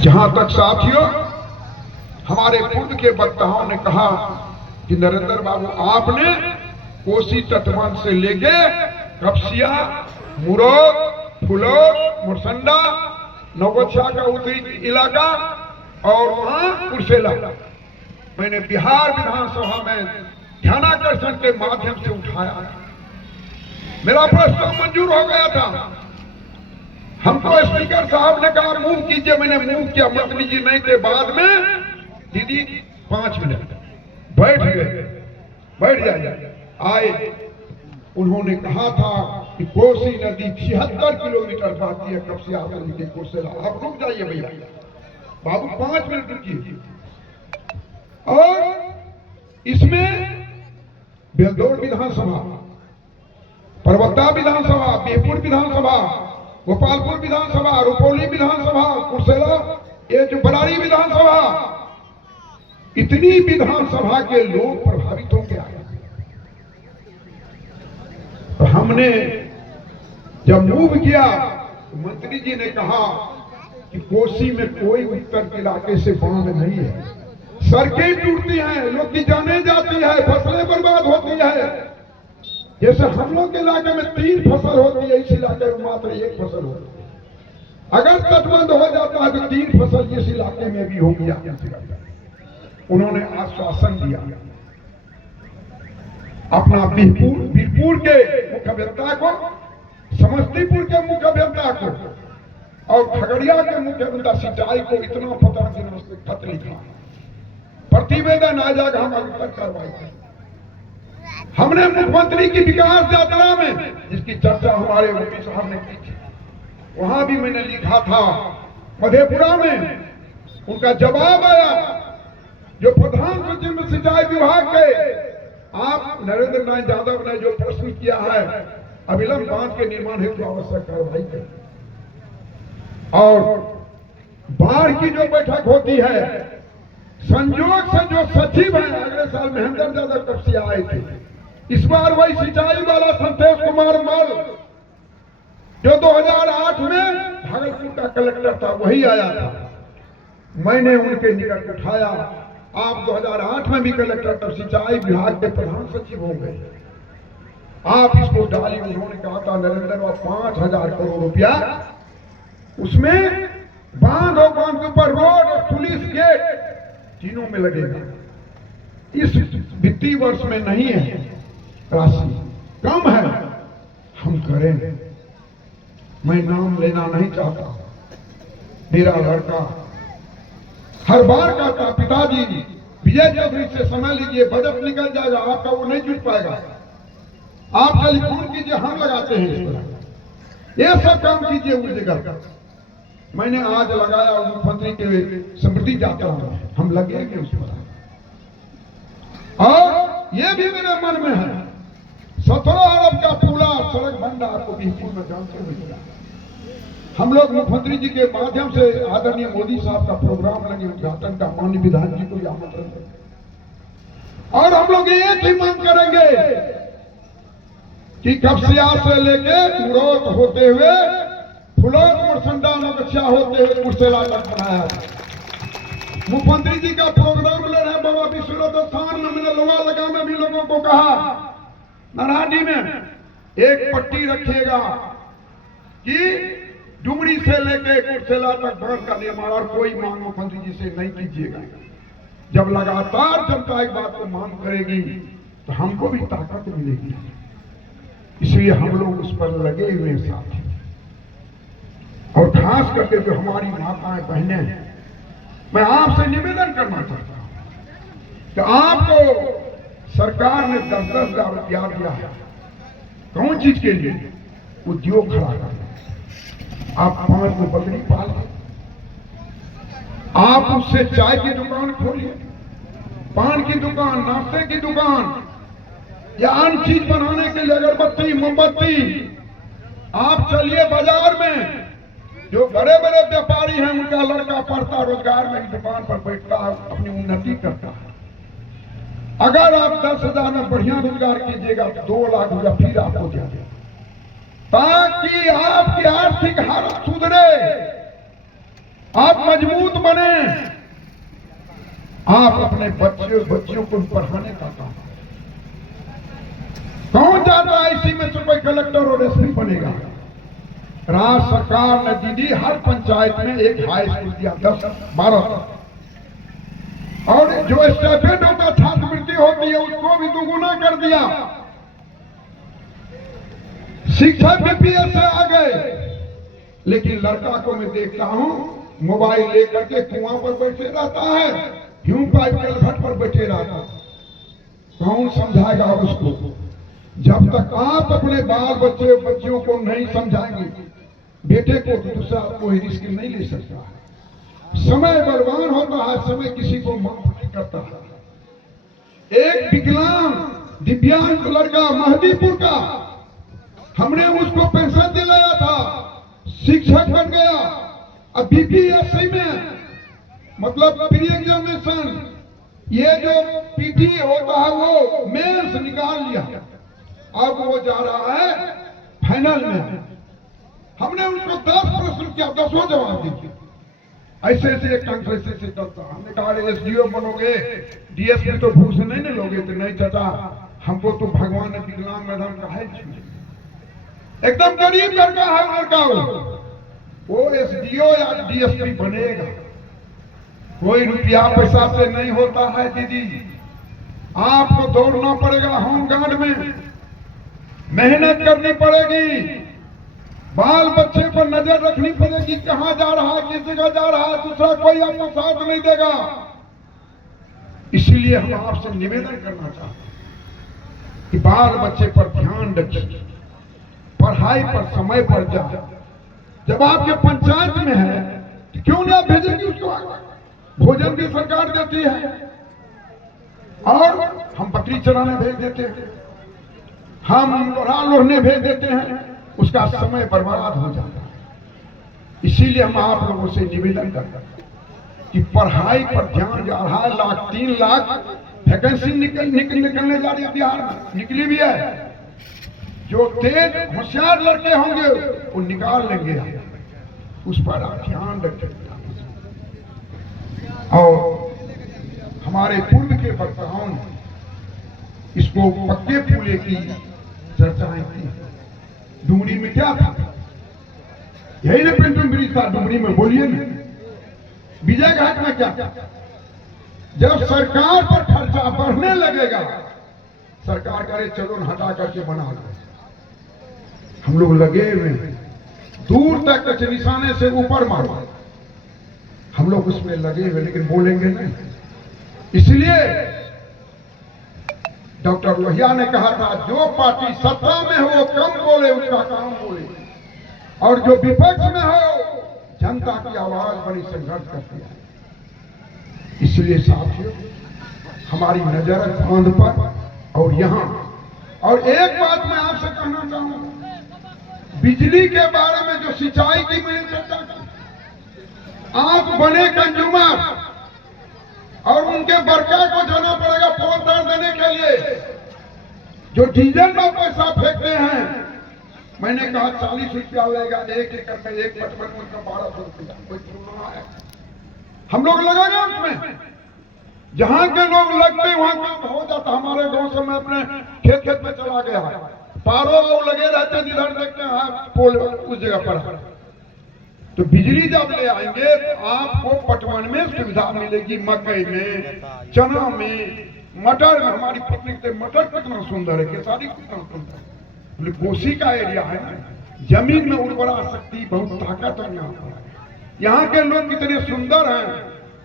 जहां तक साथियों हमारे पूर्व के वक्ताओं ने कहा कि नरेंद्र बाबू आपने कोसी तटबंध से लेके कपसिया, मुरौद, फुलौद, मुरसंडा, नौगछिया का उत्तरी इलाका और वहां कुर्सेला मैंने बिहार विधानसभा में ध्यानाकर्षण के माध्यम से उठाया। मेरा प्रस्ताव मंजूर हो गया था। हमको स्पीकर साहब ने कहा मूव कीजिए, मैंने मूव किया, मंत्री जी नहीं थे। बाद में दीदी 5 मिनट बैठ गए, बैठ जाइए। आए, उन्होंने कहा था कि कोसी नदी 76 किलोमीटर बहती है कपसिया से लेके कुर्सेला। आप रुक जाइए भैया, बाबू 5 मिनट रुकिए। और इसमें बेलदौर विधानसभा, परबत्ता विधानसभा, बिहपुर विधानसभा, गोपालपुर विधानसभा, रुपौली विधानसभा, कुर्सेला, ये जो बरारी विधानसभा, इतनी विधानसभा के लोग प्रभावित होंगे आए। तो हमने जब मूव किया तो मंत्री जी ने कहा कि कोसी में कोई उत्तर के इलाके से बांध नहीं है, सड़कें टूटती हैं, लोग की जाने जाती है, फसलें बर्बाद होती है। जैसे हम लोग के इलाके में 3 फसल होती है, इस इलाके में मात्र 1 फसल होती है। अगर तटबंध हो जाता है तो 3 फसल इस इलाके में भी होगी। उन्होंने आश्वासन दिया। अपना बीरपुर के मुख्य अभियंता को, समस्तीपुर के मुख्य अभियंता को और खगड़िया के मुख्य अभियंता सिंचाई को इतना पता खत लिखा, प्रतिवेदन आ जाएगा, हम अभी तक कार्रवाई करें। हमने मुख्यमंत्री की विकास यात्रा में, जिसकी चर्चा हमारे मोदी साहब ने की थी, वहां भी मैंने लिखा था। मधेपुरा में उनका जवाब आया, जो प्रधान सचिव सिंचाई विभाग के आप नरेंद्र नाथ यादव ने जो प्रश्न किया है, अविलंब बांध के निर्माण हेतु आवश्यक कार्रवाई करें। और बाढ़ की जो बैठक होती है, संयोग से जो सचिव हैं, अगले साल महेंद्र यादव कपसिया आए थे, इस बार वही सिंचाई वाला संतोष कुमार मल जो 2008 में भागलपुर का कलेक्टर था, वही आया था। मैंने उनके निकट उठाया, आप 2008 में भी कलेक्टर तब सिंचाई विभाग के प्रधान सचिव हो गए, आप इसको डालिए। उन्होंने कहा था नरेंद्र बाबू 5000 करोड़ रुपया उसमें बांध और बांध के ऊपर रोड और पुलिस गेट तीनों में लगेगा। इस वित्तीय वर्ष में नहीं है, राशि कम है, हम करें। मैं नाम लेना नहीं चाहता। मेरा लड़का हर बार कहता, पिताजी विजय चौधरी से समय लीजिए, बजट निकल जाएगा, आपका वो नहीं जुट पाएगा, आप टेलीफोन कीजिए, हम लगाते हैं इस तरह, ये सब काम कीजिए उस जगह। मैंने आज लगाया मुख्यमंत्री के स्मृति यात्रा में, हम लगेंगे उस पर। और ये भी मेरे मन में है, 17 अरब का पूरा सड़क बन रहा, आपको बिल्कुल में जानते हुए हम लोग मुख्यमंत्री जी के माध्यम से आदरणीय मोदी साहब का प्रोग्राम लगे उद्घाटन का, माननीय विधायक जी को आमंत्रण देंगे। और हम लोग एक ही मांग करेंगे कि कपसिया से लेके मुरौद होते हुए फुलौद, मुरसंडा, नौगछिया होते हुए कुर्सेला तक बनाया। मुख्यमंत्री जी का प्रोग्राम ले रहे हैं बाबा विश्वनाथ स्थान में। मैंने लोहा लगा में भी लोगों को कहा, नारायणी में एक पट्टी रखिएगा कि डुमरी से लेके कुर्सेला तक बांध का निर्माण, और कोई मांग मुख्यमंत्री जी से नहीं कीजिएगा। जब लगातार जनता एक बात को मांग करेगी तो हमको भी ताकत मिलेगी। इसलिए हम लोग उस पर लगे हुए साथ। और खास करके जो हमारी माताएं बहनें हैं, मैं आपसे निवेदन करना चाहता हूं कि आपको सरकार ने 10-10 हजार रुपया दिया है, कौन चीज के लिए? उद्योग खड़ा करना। आप 5 में बकरी पाल, आप उससे चाय की दुकान खोलिए, पान की दुकान, नाश्ते की दुकान, या अन्य चीज बनाने के लिए अगरबत्ती, मोमबत्ती। आप चलिए बाजार में, जो बड़े बड़े व्यापारी हैं उनका लड़का पढ़ता रोजगार में दुकान पर बैठता है, अपनी उन्नति करता है। अगर आप 10,000 में बढ़िया रोजगार कीजिएगा तो 2 लाख रुपया फिर आपको दे देगा, ताकि आपकी आर्थिक हालत सुधरे। आप मजबूत बने, आप अपने बच्चियों को पढ़ाने का काम। कौन चाहता है इसी में से कोई कलेक्टर और एसपी बनेगा? राज्य सरकार ने दीदी हर पंचायत में एक हाई स्कूल दिया, 10-12, और जो स्टाइपेंड होता छात्रवृत्ति होती है उसको भी दुगुना कर दिया। शिक्षक बीपीएस से आ गए, लेकिन लड़का को मैं देखता हूं मोबाइल लेकर के कुआं पर बैठे रहता है, ह्यूम पाइप कलघट पर बैठे रहता है। कौन समझाएगा उसको? जब तक आप अपने बाल बच्चियों को नहीं समझाएंगे, बेटे को दूसरा कोई रिस्क नहीं ले सकता है। समय बर्बाद होता है, समय किसी को माफ नहीं करता है। एक विकलांग दिव्यांग लड़का महदीपुर का, हमने उसको पेंशन दिलाया था, शिक्षक बन गया। अब बीपीएससी में मतलब प्री एग्जामिनेशन ये जो पीटी होता है वो मेंस निकाल लिया, अब वो जा रहा है फाइनल में। हमने उनको 10 प्रश्न किया, 10 जवाब दिए। ऐसे ऐसे कांग्रेस से चलता। हमने कहा एसडीओ बनोगे, डीएसपी तो भूख से नहीं लोगे? तो नहीं चाचा, हमको तो भगवान ने विकलांग मैदान का है, एकदम गरीब लड़का है लड़का, वो एसडीओ या डीएसपी बनेगा। कोई रुपया पैसा से नहीं होता है दीदी, आपको दौड़ना पड़ेगा होमगार्ड में, मेहनत करनी पड़ेगी, बाल बच्चे पर नजर रखनी पड़ेगी, कहां जा रहा है, किस जगह जा रहा है, दूसरा कोई आपको साथ नहीं देगा। इसीलिए हम आपसे निवेदन करना चाहते हैं कि बाल बच्चे पर ध्यान रखिए, पढ़ाई पर समय पर जाए। जब आपके पंचायत में है तो क्यों ना भेजेंगे उसको? भोजन भी सरकार देती है, और हम बकरी चराने भेज देते हैं, हम लोढ़ने भेज देते हैं, उसका समय बर्बाद हो जाता है। इसीलिए हम आप लोगों से निवेदन करते हैं कि पढ़ाई पर ध्यान जा रहा है। 3 लाख वैकेंसी निकलने जा रही है बिहार में, निकली भी है। जो तेज होशियार लड़के होंगे वो निकाल लेंगे, उस पर आप ध्यान रखें। और हमारे पूर्व के वक्ताओं ने इसको पक्के फूले की चर्चाएं की। डुमरी में क्या था? यही ना पेंटन ब्रिज था डुमरी में, बोलिए ना। विजय घाट में क्या? जब सरकार पर खर्चा बढ़ने लगेगा, सरकार करे चलो हटा करके बना लो। हम लोग लगे हुए दूर तक कच्चे निशाने से ऊपर मारो, हम लोग उसमें लगे हुए, लेकिन बोलेंगे नहीं। इसलिए डॉक्टर लोहिया ने कहा था, जो पार्टी सत्ता में हो वो कम बोले, उसका काम बोले, और जो विपक्ष में हो जनता की आवाज बड़ी संघर्ष करती है। इसलिए साथियों, हमारी नजर बांध पर और यहां। और एक बात मैं आपसे कहना चाहूंगा, बिजली के बारे में जो सिंचाई की मैंने चर्चा की, आप बने कंज्यूमर और उनके वर्कर को जाना पड़ेगा पोल तार देने के लिए, जो डीजल में पैसा फेंकते हैं। मैंने कहा 40 रुपया लेगा 1 एकड़ में, 1 पटवन में 1200 रुपया, कोई सुनना है? हम लोग लगाएंगे उसमें, जहां के लोग लगते हैं वहां काम हो जाता। हमारे गांव से मैं अपने खेत में चला गया है, पारो लोग लगे रहते हैं, जिधर देखते हैं पोल उस जगह पर। तो बिजली जब ले आएंगे तो आपको पटवन में सुविधा मिलेगी, मकई में, चना में, मटर में। हमारी पत्नी के मटर कितना सुंदर है, केसारी कितना सुंदर है। कोसी का एरिया है ना, जमीन में उर्वरा शक्ति बहुत ताकत है। यहाँ के लोग कितने सुंदर हैं,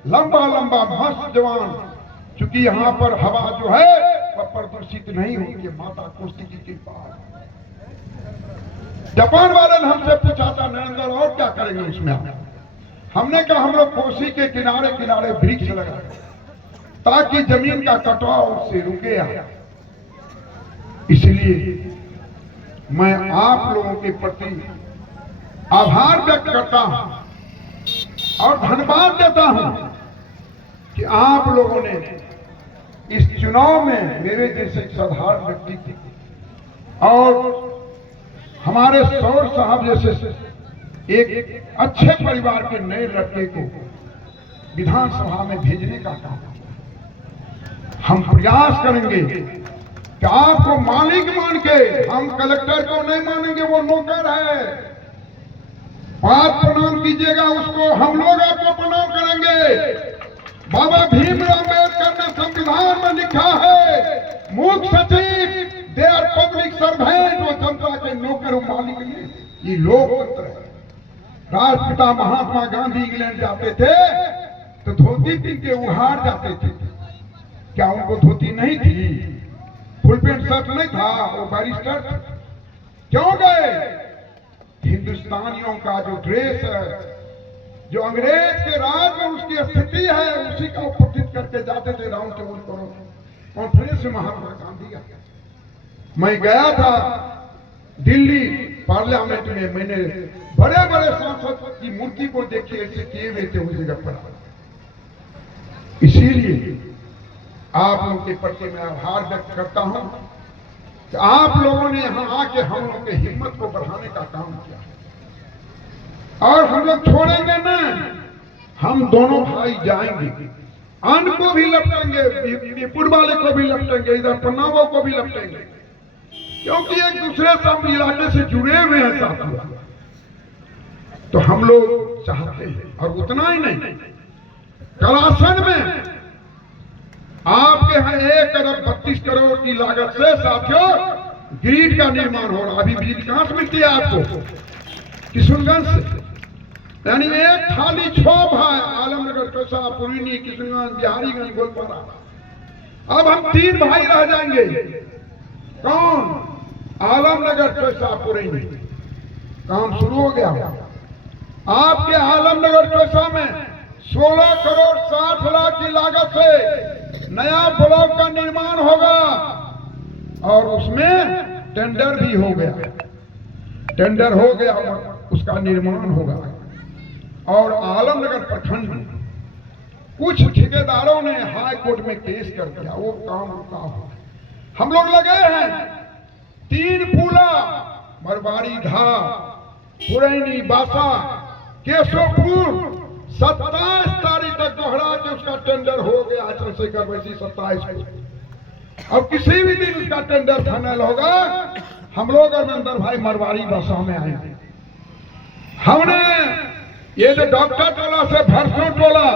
लंबा लंबा मस्त जवान। चूंकि यहाँ पर हवा जो है वह प्रदूषित नहीं होगी, माता कोसी की कृपा। जापान वाले ने हमसे पूछा था, नरेंद्र और क्या करेंगे उसमें? हमने कहा हम लोग कोसी के किनारे किनारे वृक्ष लगाए ताकि जमीन का कटाव से रुके। इसलिए मैं आप लोगों के प्रति आभार व्यक्त करता हूं और धन्यवाद देता हूं कि आप लोगों ने इस चुनाव में मेरे जैसे साधारण व्यक्ति और हमारे सौर साहब जैसे एक अच्छे परिवार के नए लड़के को विधानसभा में भेजने का काम हम प्रयास करेंगे कि आपको मालिक मान के, हम कलेक्टर को नहीं मानेंगे, वो नौकर है। आप प्रणाम कीजिएगा उसको, हम लोग आपको प्रणाम करेंगे। बाबा भीमराव अम्बेडकर ने संविधान में लिखा है, मुख्य सचिव दे आर पब्लिक सर्वेंट, वो जनता के नौकर मालिक नहीं। ये लोकतंत्र है। राष्ट्रपिता महात्मा गांधी इंग्लैंड जाते थे तो धोती पहन के उहाड़ जाते थे। क्या उनको धोती नहीं थी? फुल पेंट शर्ट नहीं था? वो बैरिस्टर क्यों गए? हिंदुस्तानियों का जो ड्रेस है, जो अंग्रेज के राज में उसकी स्थिति है, उसी का उपस्थित करके जाते थे राउंड टेबल कॉन्फ्रेंस में महात्मा गांधी का। मैं गया था दिल्ली पार्लियामेंट में, मैंने बड़े बड़े सांसद की मूर्ति को देखी, ऐसे किए हुए थे उस जगह पर। इसीलिए आप लोगों के प्रति मैं आभार व्यक्त करता हूं कि आप लोगों ने यहां आके हम लोग की हिम्मत को बढ़ाने का काम किया। और हम लोग छोड़ेंगे ना, हम दोनों भाई जाएंगे, अन्न को भी लपटेंगे, पूर्व वाले को भी लपटेंगे, इधर पन्नावों को भी लपटेंगे, क्योंकि एक दूसरे से हम इलाके से जुड़े हुए हैं साथ। तो हम लोग चाहते हैं, और उतना ही नहीं, कलासन में आपके यहाँ 1,32 करोड़ की लागत से साथियों ग्रिड का निर्माण हो रहा। अभी बिजली कहां से मिलती है आपको? किशनगंज से। यानी एक थाली 6 भाई, आलमनगर, टोसा, पुरीनी, किशनगंज, बिहारीगंज, गोलपारा। अब हम 3 भाई रह जाएंगे। कौन? आलमनगर, टोसा, पुरीनी। काम शुरू हो गया। आपके आलमनगर टोसा में 16 करोड़ 60 लाख की लागत से नया ब्लॉक का निर्माण होगा, और उसमें टेंडर भी हो गया। टेंडर हो गया और उसका निर्माण होगा। और आलमनगर प्रखंड में कुछ ठेकेदारों ने हाई कोर्ट में केस कर दिया, वो काम रुका हुआ। हम लोग लगे हैं 3 पुला, मरवाड़ी ढा, पुरैनी, बासा, केशवपुर, 27 तारीख तक दोहरा के उसका टेंडर हो गया। चंद्रशेखर वैसी 27 को। अब किसी भी दिन उसका टेंडर फाइनल होगा। हम लोग अरविंदर भाई मरवाड़ी बसा में आएंगे। हमने ये जो डॉक्टर टोला से भरसों टोला